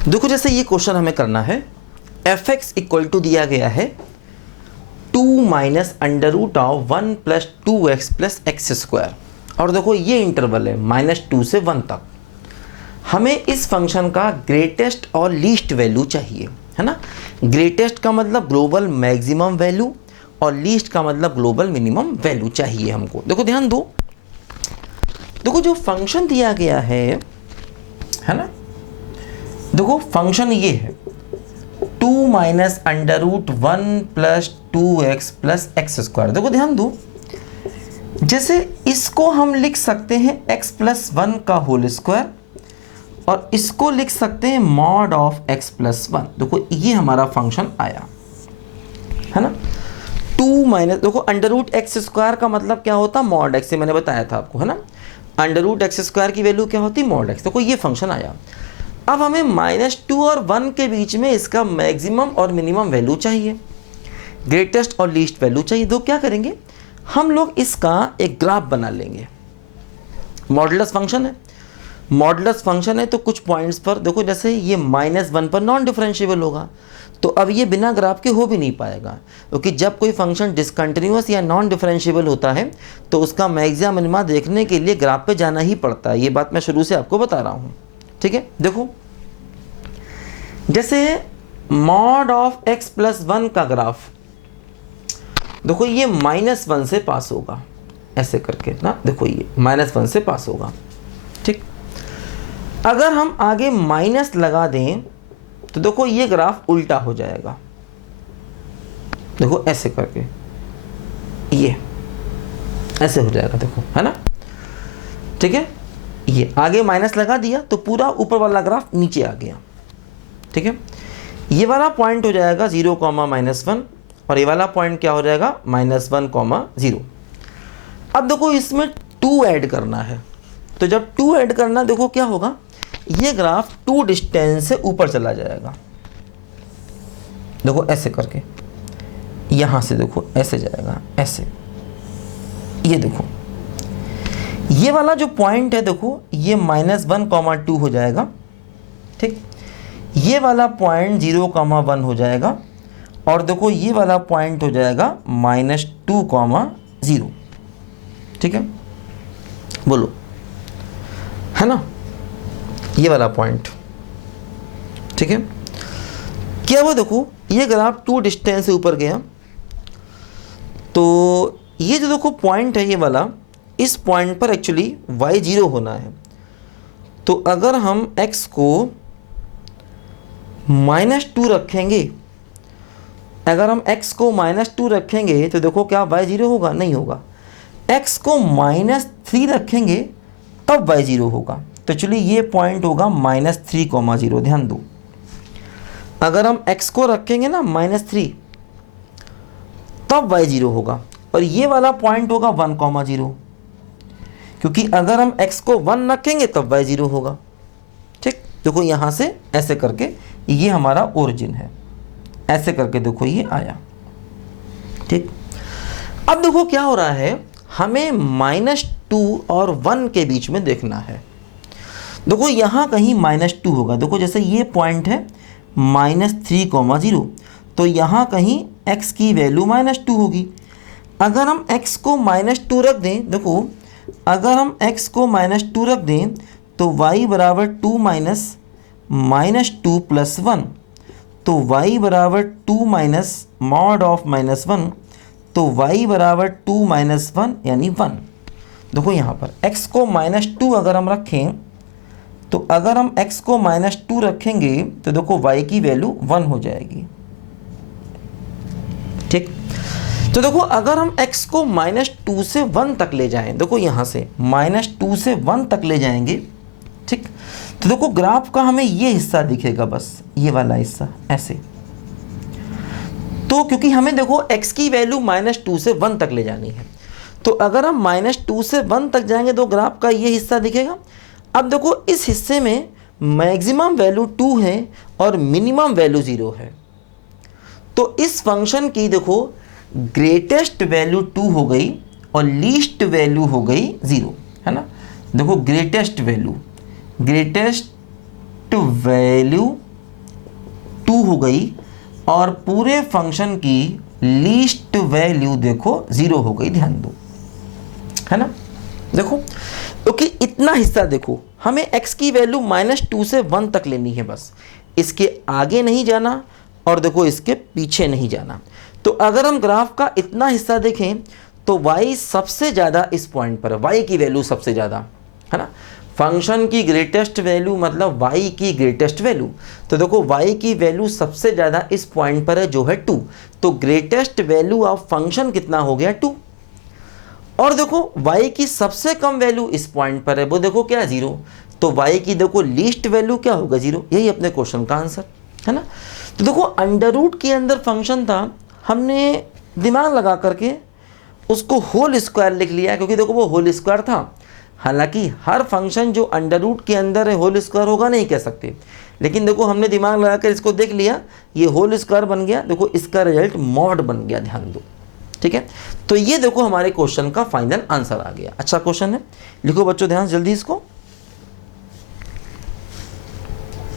देखो जैसे ये क्वेश्चन हमें करना है, एफ एक्स इक्वल टू दिया गया है 2 minus under root of 1 plus 2x plus x square, और देखो ये इंटरवल है -2 से 1 तक। हमें इस फंक्शन का ग्रेटेस्ट और लीस्ट वैल्यू चाहिए, है ना। ग्रेटेस्ट का मतलब ग्लोबल मैक्सिमम वैल्यू और लीस्ट का मतलब ग्लोबल मिनिमम वैल्यू चाहिए हमको। देखो ध्यान दो, देखो जो फंक्शन दिया गया है ना, देखो फंक्शन ये है 2 minus under root 1 plus 2x plus x square. देखो ध्यान दो, जैसे इसको हम लिख सकते हैं x प्लस 1 का होल स्क्वायर और इसको लिख सकते हैं मॉड ऑफ x प्लस 1। देखो ये हमारा फंक्शन आया, है ना। 2 माइनस, देखो अंडर रूट एक्स स्क्वायर का मतलब क्या होता, मॉड x, से मैंने बताया था आपको, है ना। अंडर रूट एक्स स्क्वायर की वैल्यू क्या होती, मॉड x। देखो ये फंक्शन आया। अब हमें -2 और 1 के बीच में इसका मैक्सिमम और मिनिमम वैल्यू चाहिए, ग्रेटेस्ट और लीस्ट वैल्यू चाहिए। तो क्या करेंगे हम लोग, इसका एक ग्राफ बना लेंगे। मॉडुलस फंक्शन है, मॉडुलस फंक्शन है तो कुछ पॉइंट्स पर देखो, जैसे ये -1 पर नॉन डिफरेंशिएबल होगा, तो अब ये बिना ग्राफ के हो भी नहीं पाएगा, क्योंकि जब कोई फंक्शन डिसकंटिन्यूअस या नॉन डिफरेंशिएबल होता है तो उसका मैक्सिमा मिनिमा देखने के लिए ग्राफ पे जाना ही पड़ता है। ये बात मैं शुरू से आपको बता रहा हूँ, ठीक है। देखो जैसे मॉड ऑफ x प्लस 1 का ग्राफ, देखो ये -1 से पास होगा ऐसे करके ना, देखो ये -1 से पास होगा, ठीक। अगर हम आगे माइनस लगा दें तो देखो ये ग्राफ उल्टा हो जाएगा, देखो ऐसे करके ये ऐसे हो जाएगा, देखो, है ना, ठीक है। ये आगे माइनस लगा दिया तो पूरा ऊपर वाला ग्राफ नीचे आ गया, ठीक है। ये वाला पॉइंट हो जाएगा 0, -1 और ये वाला पॉइंट क्या हो जाएगा -1, 0। अब देखो इसमें 2 ऐड करना है, तो जब 2 ऐड करना, देखो क्या होगा, ये ग्राफ 2 डिस्टेंस से ऊपर चला जाएगा, देखो ऐसे करके, यहां से देखो ऐसे जाएगा, ऐसे। ये देखो ये वाला जो पॉइंट है, देखो ये -1, 2 हो जाएगा, ठीक। ये वाला पॉइंट 0, 1 हो जाएगा और देखो ये वाला पॉइंट हो जाएगा -2, 0, ठीक है। बोलो, है ना, ये वाला पॉइंट, ठीक है। क्या हुआ, देखो ये ग्राफ 2 डिस्टेंस से ऊपर गया, तो ये जो देखो पॉइंट है ये वाला, इस पॉइंट पर एक्चुअली y 0 होना है। तो अगर हम x को -2 रखेंगे, अगर हम x को -2 रखेंगे तो देखो क्या y 0 होगा, नहीं होगा। x को -3 रखेंगे तब y 0 होगा, तो चलिए ये पॉइंट होगा -3, 0। ध्यान दो, अगर हम x को रखेंगे ना -3 तब y 0 होगा, और ये वाला पॉइंट होगा 1, 0, क्योंकि अगर हम x को 1 रखेंगे तब y 0 होगा, ठीक। देखो यहाँ से ऐसे करके ये हमारा ओरिजिन है, ऐसे करके देखो ये आया, ठीक। अब देखो क्या हो रहा है, हमें -2 और 1 के बीच में देखना है। देखो यहाँ कहीं -2 होगा, देखो जैसे ये पॉइंट है -3, 0, तो यहाँ कहीं x की वैल्यू -2 होगी। अगर हम x को -2 रख दें, देखो अगर हम x को -2 रख दें तो y बराबर 2 -2 प्लस 1, तो y बराबर 2 माइनस मॉड ऑफ -1, तो y बराबर 2 - 1 यानी 1। देखो यहाँ पर x को -2 अगर हम रखें, तो अगर हम x को -2 रखेंगे तो देखो y की वैल्यू 1 हो जाएगी, ठीक। तो देखो अगर हम x को -2 से 1 तक ले जाएं, देखो यहाँ से -2 से 1 तक ले जाएंगे, ठीक। तो देखो ग्राफ का हमें ये हिस्सा दिखेगा, बस ये वाला हिस्सा ऐसे। तो क्योंकि हमें देखो x की वैल्यू -2 से 1 तक ले जानी है, तो अगर हम -2 से 1 तक जाएंगे तो ग्राफ का ये हिस्सा दिखेगा। अब देखो इस हिस्से में मैक्सिमम वैल्यू 2 है और मिनिमम वैल्यू 0 है, तो इस फंक्शन की देखो ग्रेटेस्ट वैल्यू 2 हो गई और लीस्ट वैल्यू हो गई 0, है ना। देखो ग्रेटेस्ट वैल्यू 2 हो गई और पूरे फंक्शन की लीस्ट वैल्यू देखो 0 हो गई, ध्यान दो, है ना। देखो क्योंकि इतना हिस्सा देखो हमें x की वैल्यू -2 से 1 तक लेनी है, बस इसके आगे नहीं जाना और देखो इसके पीछे नहीं जाना। तो अगर हम ग्राफ का इतना हिस्सा देखें तो y सबसे ज़्यादा इस पॉइंट पर है, y की वैल्यू सबसे ज़्यादा, है ना। फंक्शन की ग्रेटेस्ट वैल्यू मतलब y की ग्रेटेस्ट वैल्यू, तो देखो y की वैल्यू सबसे ज़्यादा इस पॉइंट पर है जो है 2, तो ग्रेटेस्ट वैल्यू ऑफ फंक्शन कितना हो गया 2। और देखो y की सबसे कम वैल्यू इस पॉइंट पर है, वो देखो क्या 0, तो y की देखो लीस्ट वैल्यू क्या होगा 0, यही अपने क्वेश्चन का आंसर, है ना। तो देखो अंडर रूट के अंदर फंक्शन था, हमने दिमाग लगा करके उसको होल स्क्वायर लिख लिया क्योंकि देखो वो होल स्क्वायर था। हालांकि हर फंक्शन जो अंडर रूट के अंदर है होल स्क्वायर होगा नहीं कह सकते, लेकिन देखो हमने दिमाग लगा कर इसको देख लिया, ये होल स्क्वायर बन गया, देखो इसका रिजल्ट मॉड बन गया, ध्यान दो, ठीक है। तो ये देखो हमारे क्वेश्चन का फाइनल आंसर आ गया। अच्छा क्वेश्चन है, लिखो बच्चों ध्यान जल्दी इसको।